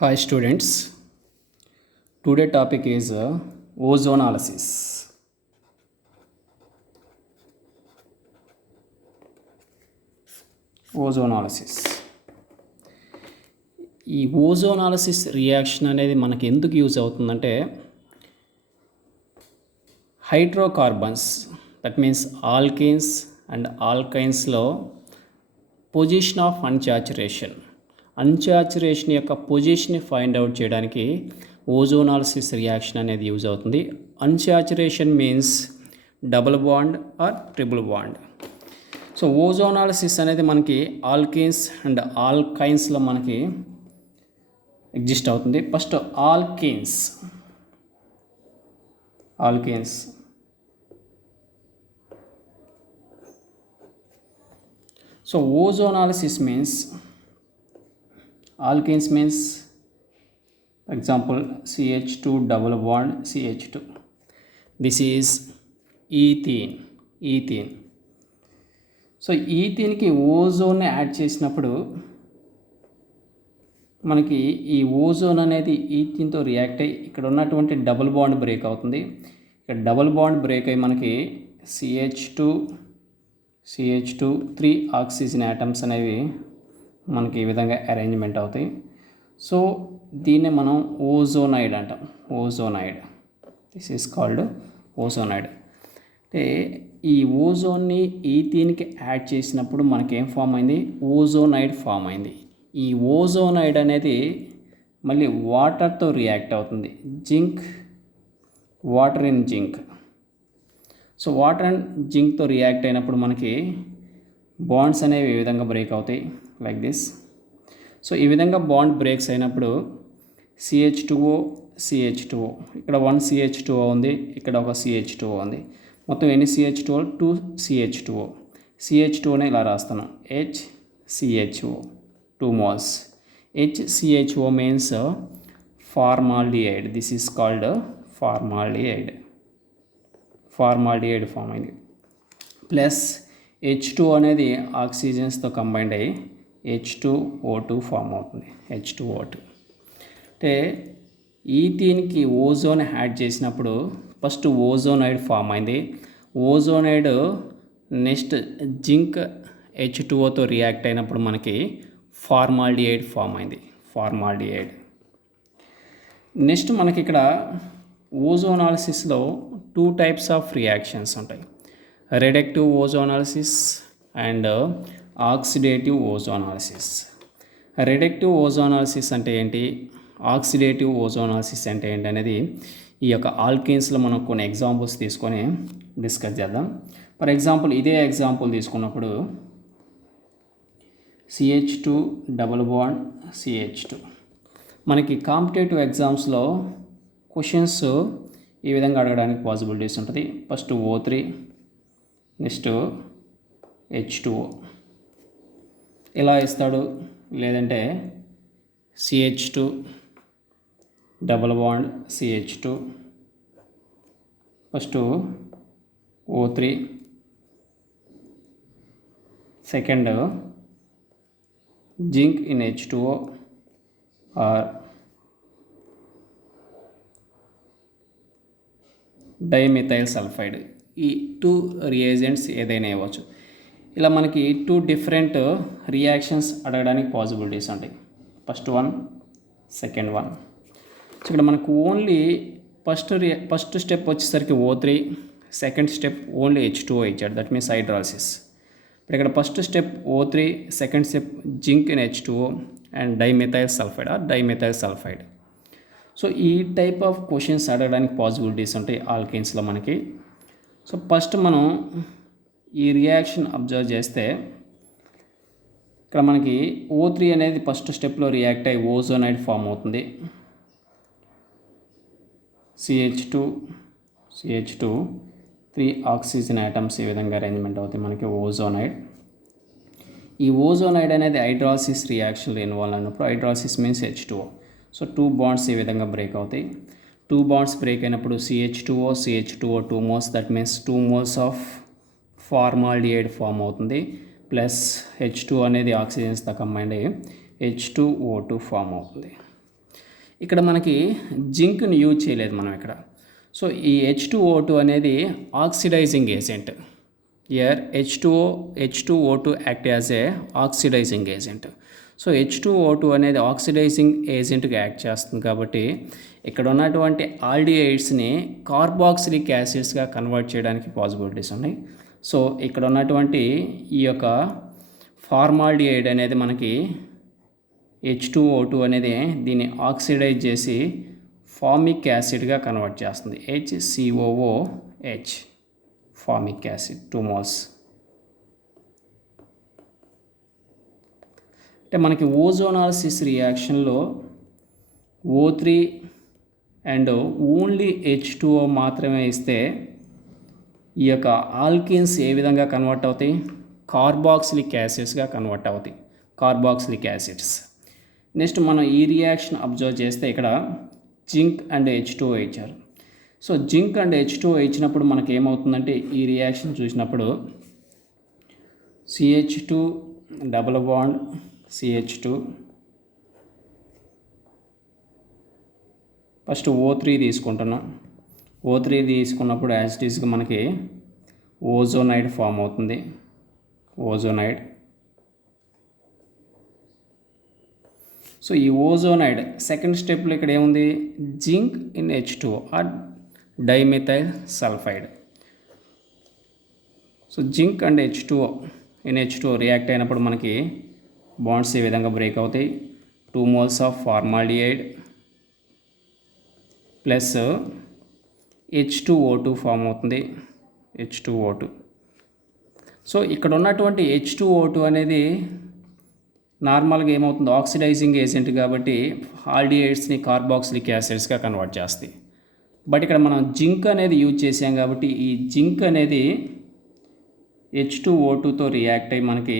Hi students, today topic is ozonolysis. Ozonolysis. ఈ ozonolysis reaction అనేది మనకి ఎందుకు యూజ్ అవుతుందంటే hydrocarbons that means alkanes and ఆల్కైన్స్లో పొజిషన్ ఆఫ్ అన్సాచురేషన్ యొక్క పొజిషన్ని ఫైండ్ అవుట్ చేయడానికి ఓజోనాలసిస్ రియాక్షన్ అనేది యూజ్ అవుతుంది. Unsaturation means double bond or triple bond. So ozonolysis అనేది మనకి ఆల్కేన్స్ అండ్ ఆల్కైన్స్లో మనకి ఎగ్జిస్ట్ అవుతుంది. First alkanes. So ozonolysis means alkanes means example CH2 double bond CH2. This is ethene. So ఈథీన్కి ఓజోన్ని add చేసినప్పుడు మనకి ఈ ఓజోన్ అనేది ఈథీన్తో రియాక్ట్ అయ్యి ఇక్కడ ఉన్నటువంటి డబుల్ బాండ్ బ్రేక్ అవుతుంది. ఇక్కడ డబుల్ బాండ్ బ్రేక్ అయ్యి మనకి CH2 3 ఆక్సిజన్ యాటమ్స్ అనేవి మనకి ఈ విధంగా అరేంజ్మెంట్ అవుతాయి. సో దీన్ని మనం ఓజోనైడ్ అంటాం. This is called ozonide. అంటే ఈ ఓజోన్ని ఈథీన్కి యాడ్ చేసినప్పుడు మనకి ఏం ఫామ్ అయింది? ఓజోనైడ్ ఫామ్ అయింది. ఈ ఓజోనైడ్ అనేది మళ్ళీ వాటర్తో రియాక్ట్ అవుతుంది. Water in zinc. So water and జింక్తో రియాక్ట్ అయినప్పుడు మనకి బాండ్స్ అనేవి ఈ విధంగా బ్రేక్ అవుతాయి లైక్ దిస్. సో ఈ విధంగా బాండ్ బ్రేక్స్ అయినప్పుడు CH2O ఇక్కడ 1 CH2O ఉంది, ఇక్కడ ఒక CH2O ఉంది. మొత్తం ఎన్ని CH2O? 2 CH2Oని ఇలా రాస్తాను. HCHO 2 moles. HCHO means formaldehyde. This is called formaldehyde form అయింది. ప్లస్ H2 అనేది ఆక్సిజన్స్తో కంబైండ్ అయ్యి H2O2 ఫామ్ అవుతుంది. H2O2 అంటే ఈథీన్కి ఓజోన్ యాడ్ చేసినప్పుడు ఫస్ట్ ఓజోనైడ్ ఫామ్ అయింది. ఓజోనైడ్ నెక్స్ట్ జింక్ H2Oతో రియాక్ట్ అయినప్పుడు మనకి ఫార్మాల్డిహైడ్ ఫామ్ అయింది. నెక్స్ట్ మనకి ఇక్కడ ఓజోనాలిసిస్లో 2 types ఆఫ్ రియాక్షన్స్ ఉంటాయి. Reductive ozonolysis and oxidative ozonolysis. Reductive ozonolysis అంటే ఏంటి, ఆక్సిడేటివ్ ఓజోనాలిసిస్ అంటే ఏంటి అనేది ఈ యొక్క ఆల్కేన్స్లో మనం కొన్ని ఎగ్జాంపుల్స్ తీసుకొని డిస్కస్ చేద్దాం. ఫర్ ఎగ్జాంపుల్ ఇదే ఎగ్జాంపుల్ తీసుకున్నప్పుడు CH2 డబుల్ బాండ్ CH2 మనకి కాంపిటేటివ్ ఎగ్జామ్స్లో క్వశ్చన్స్ ఈ విధంగా అడగడానికి పాసిబిలిటీస్ ఉంటుంది. ఫస్ట్ O3 నెక్స్ట్ H2O ఇలా ఇస్తాడు. లేదంటే CH2 double bond CH2 first O3 second zinc in H2O or dimethyl sulphide. ఈ 2 రియేజెంట్స్ ఏదైనా ఇవ్వచ్చు. ఇలా మనకి 2 డిఫరెంట్ రియాక్షన్స్ అడగడానికి పాసిబిలిటీస్ ఉంటాయి. First one, second one. So ఇక్కడ మనకు ఓన్లీ ఫస్ట్ స్టెప్ వచ్చేసరికి O3, second step only H2O ఇచ్చాడు. That means hydrolysis. ఇప్పుడు ఇక్కడ first step O3, second step zinc in H2O and dimethyl sulphide. So ఈ type of questions అడగడానికి possibilities ఉంటాయి ఆల్కేన్స్లో మనకి. సో ఫస్ట్ మనం ఈ రియాక్షన్ అబ్జర్వ్ చేస్తే ఇక్కడ మనకి O3 అనేది ఫస్ట్ స్టెప్లో రియాక్ట్ అయ్యి ఓజోనైడ్ ఫామ్ అవుతుంది. CH2 3 ఆక్సిజన్ యాటమ్స్ ఈ విధంగా అరేంజ్మెంట్ అవుతాయి మనకి ఓజోనైడ్. ఈ ఓజోనైడ్ అనేది హైడ్రాలిసిస్ రియాక్షన్లో ఇన్వాల్వ్ అయినప్పుడు hydrolysis means H2O. So 2 bonds ఈ విధంగా బ్రేక్ అవుతాయి. 2 బాండ్స్ బ్రేక్ అయినప్పుడు CH2O 2 moles, that means 2 moles of formaldehyde form అవుతుంది. ప్లస్ H2 అనేది ఆక్సిజన్స్తో కంబైండ్ అయ్యి H2O2 ఫామ్ అవుతుంది. ఇక్కడ మనకి జింక్ని యూజ్ చేయలేదు మనం ఇక్కడ. సో ఈ H2O2 అనేది oxidising agent. Here H2O2 act as a oxidising agent. So H2O2 అనేది ఆక్సిడైజింగ్ ఏజెంట్గా యాక్ట్ చేస్తుంది కాబట్టి ఇక్కడ ఉన్నటువంటి ఆల్డిహైడ్స్ని కార్బాక్సిలిక్ యాసిడ్స్గా కన్వర్ట్ చేయడానికి పాసిబిలిటీస్ ఉన్నాయి. సో ఇక్కడ ఉన్నటువంటి ఈ యొక్క ఫార్మాల్డిహైడ్ అనేది మనకి H2O2 అనేది దీన్ని ఆక్సిడైజ్ చేసి ఫార్మిక్ యాసిడ్గా కన్వర్ట్ చేస్తుంది. HCOOH formic acid 2 moles. అంటే మనకి ozonolysis రియాక్షన్లో O3 and only H2O మాత్రమే ఇస్తే ఈ యొక్క ఆల్కిన్స్ ఏ విధంగా కన్వర్ట్ అవుతాయి? కార్బాక్సిలిక్ యాసిడ్స్గా కన్వర్ట్ అవుతాయి. Carboxylic acids. నెక్స్ట్ మనం ఈ రియాక్షన్ అబ్జర్వ్ చేస్తే ఇక్కడ జింక్ అండ్ H2O ఇచ్చారు. సో జింక్ అండ్ H2O ఇచ్చినప్పుడు మనకి ఏమవుతుందంటే ఈ రియాక్షన్ చూసినప్పుడు CH2 double bond CH2 first O3 తీసుకుంటున్నాం. O3 తీసుకున్నప్పుడు యాజ్ ఇట్ ఈస్గా మనకి ఓజోనైడ్ ఫామ్ అవుతుంది. ఓజోనైడ్. సో ఈ ఓజోనైడ్ సెకండ్ స్టెప్లో ఇక్కడ ఏముంది? Zinc in H2O or dimethyl sulphide. So zinc and H2O in H2O react అయినప్పుడు మనకి బాండ్స్ ఈ విధంగా బ్రేక్ అవుతాయి. 2 moles of formaldehyde plus H2O2 form అవుతుంది. H2O2. సో ఇక్కడ ఉన్నటువంటి H2O2 అనేది నార్మల్గా ఏమవుతుంది? ఆక్సిడైజింగ్ ఏజెంట్ కాబట్టి ఆల్డిహైడ్స్ని కార్బాక్సిలిక్ యాసిడ్స్గా కన్వర్ట్ చేస్తాయి. బట్ ఇక్కడ మనం జింక్ అనేది యూజ్ చేసాం కాబట్టి ఈ జింక్ అనేది H2O2తో రియాక్ట్ అయ్యి మనకి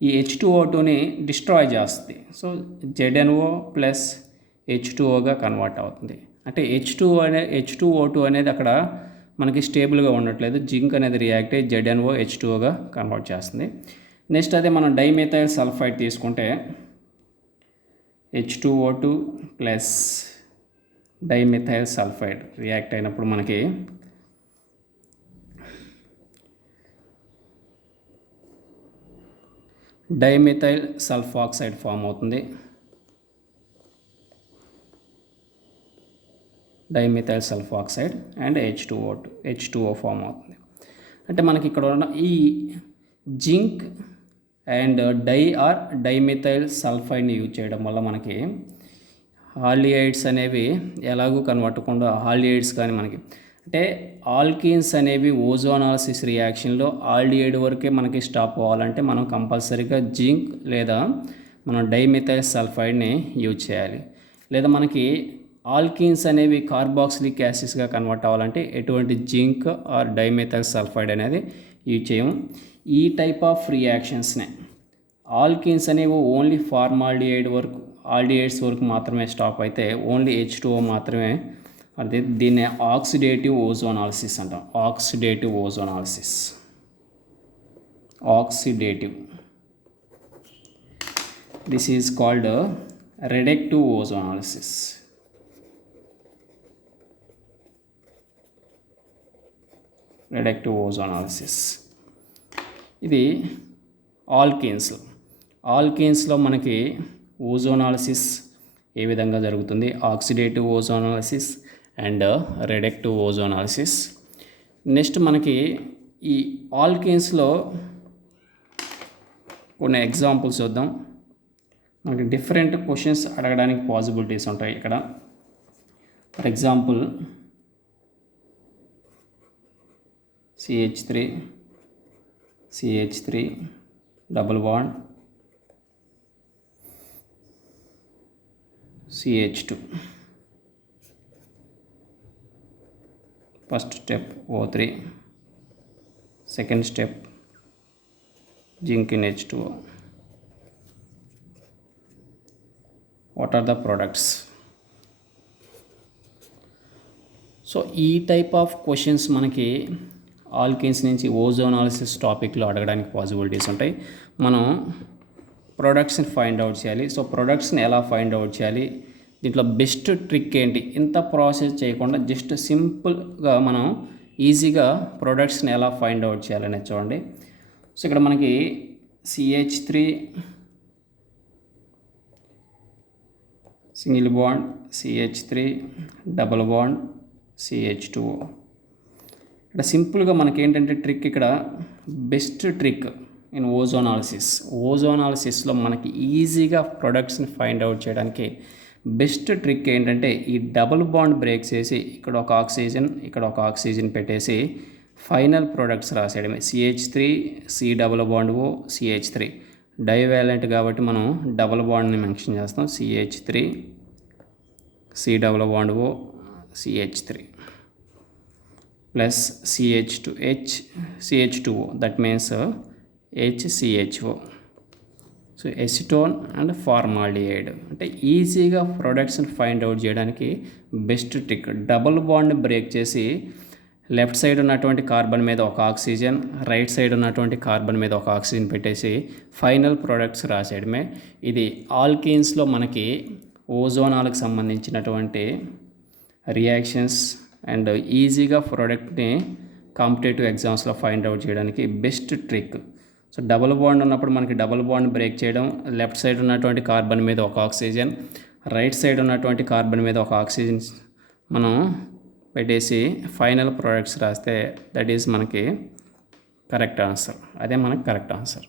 ఈ H2O2ని డిస్ట్రాయ్ చేస్తుంది. సో ZNO ప్లస్ H2Oగా కన్వర్ట్ అవుతుంది. అంటే H2O2 అనేది అక్కడ మనకి స్టేబుల్గా ఉండట్లేదు. జింక్ అనేది రియాక్ట్ అయ్యి ZNO H2Oగా కన్వర్ట్ చేస్తుంది. నెక్స్ట్ అదే మనం డైమిథైల్ సల్ఫైడ్ తీసుకుంటే H2O2 plus dimethyl sulphide react అయినప్పుడు మనకి డైమిథైల్ సల్ఫాక్సైడ్ ఫామ్ అవుతుంది. Dimethyl sulphoxide and H2O form అవుతుంది. అంటే మనకి ఇక్కడ ఉన్న ఈ జింక్ అండ్ డైమిథైల్ సల్ఫైడ్ని యూజ్ చేయడం వల్ల మనకి ఆల్డిహైడ్స్ అనేవి ఎలాగూ కన్వర్టకుండా ఆల్డిహైడ్స్ కానీ మనకి అంటే ఆల్కీన్స్ అనేవి ఓజోనాలిసిస్ రియాక్షన్లో ఆల్డిహైడ్ వరకే మనకి స్టాప్ అవ్వాలంటే మనం కంపల్సరీగా జింక్ లేదా మనం డైమిథైల్ సల్ఫైడ్ని యూజ్ చేయాలి. లేదా మనకి ఆల్కీన్స్ అనేవి కార్బాక్సిలిక్ యాసిడ్స్గా కన్వర్ట్ అవ్వాలంటే ఎటువంటి జింక్ ఆర్ డైమిథైల్ సల్ఫైడ్ అనేది యూజ్ చేయము. ఈ టైప్ ఆఫ్ రియాక్షన్స్నే ఆల్కీన్స్ అనేవి ఓన్లీ ఆల్డిహైడ్స్ వరకు మాత్రమే స్టాప్ అయితే ఓన్లీ H2O మాత్రమే. అదే దీన్ని ఆక్సిడేటివ్ ఓజోనాలిసిస్ అంటాం. Oxidative this is called reductive ozonolysis. ఇది ఆల్కీన్స్లో మనకి ఓజోనాలిసిస్ ఏ విధంగా జరుగుతుంది? Oxidative ozonolysis and reductive ozonolysis. Next మనకి ఈ ఆల్కీన్స్లో కొన్ని ఎగ్జాంపుల్స్ చూద్దాం. మనకి డిఫరెంట్ క్వశ్చన్స్ అడగడానికి పాసిబిలిటీస్ ఉంటాయి ఇక్కడ. For example CH3 double bond CH2. First step O3, second step zinc in H2O. What are the products? So ఈ టైప్ ఆఫ్ క్వశ్చన్స్ మనకి ఆల్కీన్స్ నుంచి ఓజోనాలిసిస్ టాపిక్లో అడగడానికి పాసిబిలిటీస్ ఉంటాయి. మనం ప్రొడక్ట్స్ని ఫైండ్ అవుట్ చేయాలి. సో ప్రొడక్ట్స్ని ఎలా ఫైండ్ అవుట్ చేయాలి, దీంట్లో బెస్ట్ ట్రిక్ ఏంటి, ఇంత ప్రాసెస్ చేయకుండా జస్ట్ సింపుల్గా మనం ఈజీగా ప్రొడక్ట్స్ని ఎలా ఫైండ్ అవుట్ చేయాలనేది చూడండి. సో ఇక్కడ మనకి CH3 single bond, CH3 double bond, CH2O. ఇక్కడ సింపుల్గా మనకి ఏంటంటే ట్రిక్, ఇక్కడ బెస్ట్ ట్రిక్ ఇన్ ఓజోనాలిసిస్లో మనకి ఈజీగా ప్రొడక్ట్స్ని ఫైండ్ అవుట్ చేయడానికి బెస్ట్ ట్రిక్ ఏంటంటే ఈ డబుల్ బాండ్ బ్రేక్ చేసి ఇక్కడ ఒక ఆక్సిజన్, ఇక్కడ ఒక ఆక్సిజన్ పెట్టేసి ఫైనల్ ప్రొడక్ట్స్ రాసేయడమే. CH3 C double bond O CH3 divalent కాబట్టి మనం డబుల్ బాండ్ని మెన్షన్ చేస్తాం. CH3 C double bond O CH3 plus CH2O that means HCHO. So acetone and formaldehyde అంటే ఈజీగా ప్రొడక్ట్స్ని ఫైండ్ అవుట్ చేయడానికి best trick. Double bond break చేసి left side ఉన్నటువంటి కార్బన్ మీద ఒక ఆక్సిజన్, రైట్ సైడ్ ఉన్నటువంటి కార్బన్ మీద ఒక ఆక్సిజన్ పెట్టేసి ఫైనల్ ప్రొడక్ట్స్ రాసేయడమే. ఇది ఆల్కీన్స్లో మనకి ఓజోనాలకు సంబంధించినటువంటి రియాక్షన్స్ అండ్ ఈజీగా ప్రోడక్ట్ని కాంపిటేటివ్ ఎగ్జామ్స్లో ఫైండ్ అవుట్ చేయడానికి best trick. So double bond ఉన్నప్పుడు మనకి డబుల్ బాండ్ బ్రేక్ చేయడం, లెఫ్ట్ సైడ్ ఉన్నటువంటి కార్బన్ మీద ఒక ఆక్సిజన్, రైట్ సైడ్ ఉన్నటువంటి కార్బన్ మీద ఒక ఆక్సిజన్ మనం పెట్టేసి ఫైనల్ ప్రొడక్ట్స్ రాస్తే దట్ ఈజ్ మనకి కరెక్ట్ ఆన్సర్. అదే మనకి కరెక్ట్ ఆన్సర్.